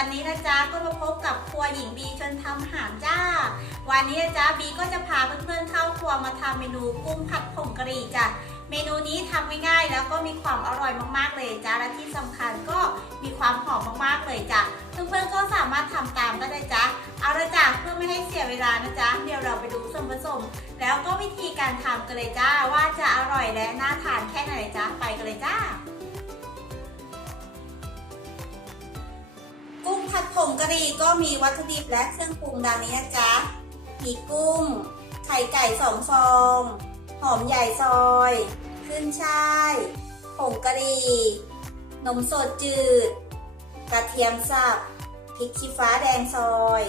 วันนี้นะจ๊ะก็มาพบกับครัวหญิงบีชนทำอาหารจ้า วันนี้นะจ๊ะบีก็จะพาเพื่อนๆเข้าครัวมาทำเมนูกุ้งผัดผงกะหรี่จ้ะเมนูนี้ทำง่ายๆแล้วก็มีความอร่อยมากๆเลยจ้าและที่สำคัญก็มีความหอมมากๆเลยจ้ะเพื่อนๆก็สามารถทำตามได้จ้ะเอาละจ้ะเพื่อไม่ให้เสียเวลานะจ๊ะเดี๋ยวเราไปดูส่วนผสม แล้วก็วิธีการทำกันเลยจ้าว่าจะอร่อยและน่าทานแค่ไหนจ้าไปกันเลยจ้า กุ้งผัดผงกะหรี่ก็มีวัตถุดิบและเครื่องปรุงดังนี้นะจ๊ะ มีกุ้ง ไข่ไก่สองฟอง หอมใหญ่ซอย ขึ้นช่าย ผงกะหรี่ นมสดจืด กระเทียมสับ พริกชี้ฟ้าแดงซอย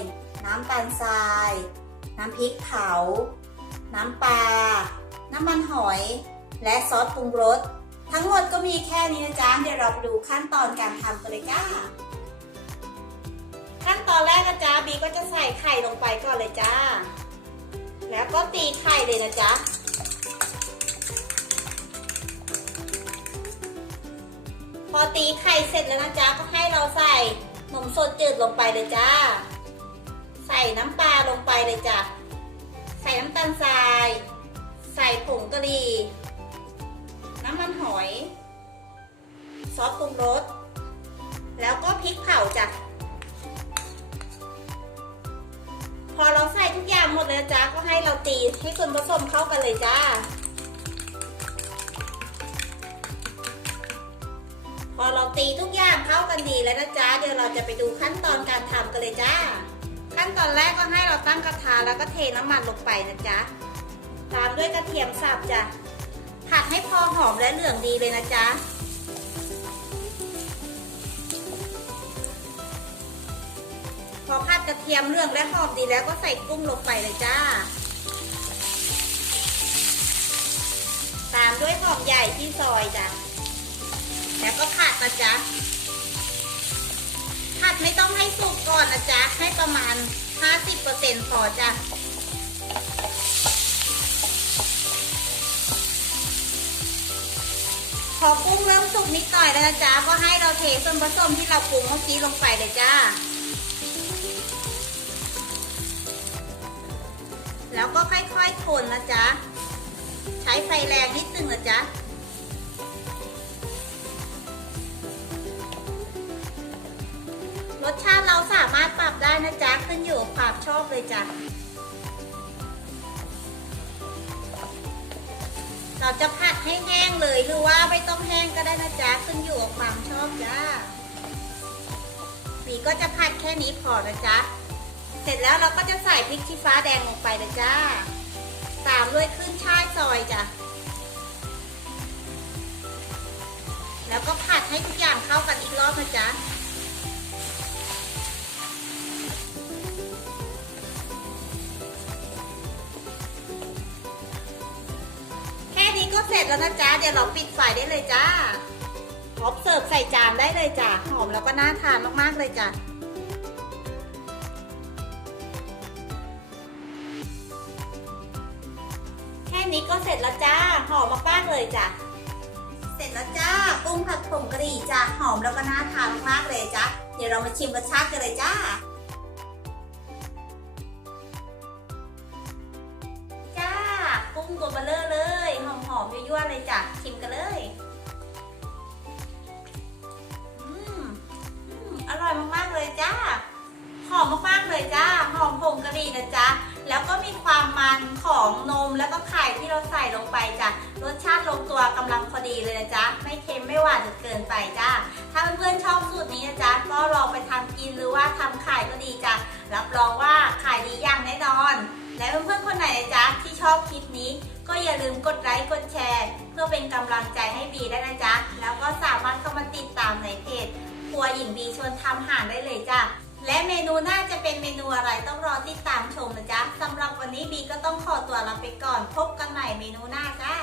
น้ำตาลทราย น้ำพริกเผา น้ำปลา น้ำมันหอย และซอสปรุงรส ทั้งหมดก็มีแค่นี้นะจ๊ะ เดี๋ยวเราไปดูขั้นตอนการทำกันเลยจ้า ก็จะใส่ไข่ลงไปก่อนเลยจ้า แล้วก็ตีไข่เลยนะจ๊ะพอตีไข่เสร็จแล้วนะจ๊ะก็ให้เราใส่นมสดจืดลงไปเลยจ้า ใส่น้ำปลาลงไปเลยจ้ะ ใส่น้ำตาลทราย ใส่ผงกะหรี่ น้ำมันหอย ซอสปรุงรส แล้วก็พริกเผาจ้ะ พอเราใส่ทุกอย่างหมดเลยจ้าก็ให้เราตีให้ส่วนผสมเข้ากันเลยจ้า พอเราตีทุกอย่างเข้ากันดีแล้วนะจ๊ะเดี๋ยวเราจะไปดูขั้นตอนการทำกันเลยจ้า ขั้นตอนแรกก็ให้เราตั้งกระทะแล้วก็เทน้ำมันลงไปนะจ๊ะตามด้วยกระเทียมสับจ้ะผัดให้พอหอมและเหลืองดีเลยนะจ๊ะ กระเทียมเหลืองและหอมดีแล้วก็ใส่กุ้งลงไปเลยจ้า ตามด้วยหอมใหญ่ที่ซอยจ้ะแล้วก็ผัดนะจ๊ะผัดไม่ต้องให้สุกก่อนนะจ๊ะ ให้ประมาณ 50%พอจ้ะพอกุ้งเริ่มสุกนิดหน่อยแล้วนะจ๊ะ ก็ให้เราเทส่วนผสมที่เราปรุงเมื่อกี้ลงไปเลยจ้า คนนะจ๊ะ ใช้ไฟแรงนิดนึงนะจ๊ะรสชาติเราสามารถปรับได้นะจ๊ะ ขึ้นอยู่กับความชอบเลยจ้ะ เราจะผัดให้แห้งเลยหรือว่าไม่ต้องแห้งก็ได้นะจ๊ะ ขึ้นอยู่กับความชอบจ้าสีก็จะผัดแค่นี้พอนะจ๊ะ เสร็จแล้วเราก็จะใส่พริกชี้ฟ้าแดงลงไปเลยจ้า ตามด้วยขึ้นช่ายซอยจ้ะ แล้วก็ผัดให้ทุกอย่างเข้ากันอีกรอบนะจ๊ะแค่นี้ก็เสร็จแล้วนะจ๊ะ เดี๋ยวเราปิดไฟได้เลยจ้าพร้อมเสิร์ฟใส่จานได้เลยจ้ะหอมแล้วก็น่าทานมากๆเลยจ้ะ ค่นี้ก็เสร็จแล้วจ้า หอมมากๆเลยจ้ะ เสร็จแล้วจ้า กุ้งผัดผงกะหรี่จ้ะหอมแล้วก็น่าทานมากๆเลยจ้ะเดี๋ยวเรามาชิมรสชาติกันเลยจ้าจ้า กุ้งตัวเบลเลอร์เลย หอมๆยั่วๆเลยจ้ะ ชิมกันเลยอืมอร่อยมากๆเลยจ้า หอมมากๆเลยจ้า หอมผงกะหรี่นะจ๊ะแล้วก็ มันของนมแล้วก็ไข่ที่เราใส่ลงไปจ้ะรสชาติลงตัวกำลังพอดีเลยนะจ๊ะไม่เค็มไม่หวานจนเกินไปจ้าถ้าเพื่อนๆชอบสูตรนี้นะจ๊ะก็ลองไปทำกินหรือว่าทำขายก็ดีจ้ะรับรองว่าขายดีอย่างแน่นอน และเพื่อนๆคนไหนนะจ๊ะที่ชอบคลิปนี้ ก็อย่าลืมกดไลค์กดแชร์ เพื่อเป็นกำลังใจให้บีได้นะจ๊ะแล้วก็สามารถเข้ามาติดตามในเพจครัวหญิงบีชวนทำอาหารได้เลยจ้ะและเมนูน่าจะเป็นเมนูอะไรต้องรอติดตามชมนะจ๊ะ นี้บีก็ต้องขอตัวลาไปก่อน พบกันใหม่เมนูหน้าจ้า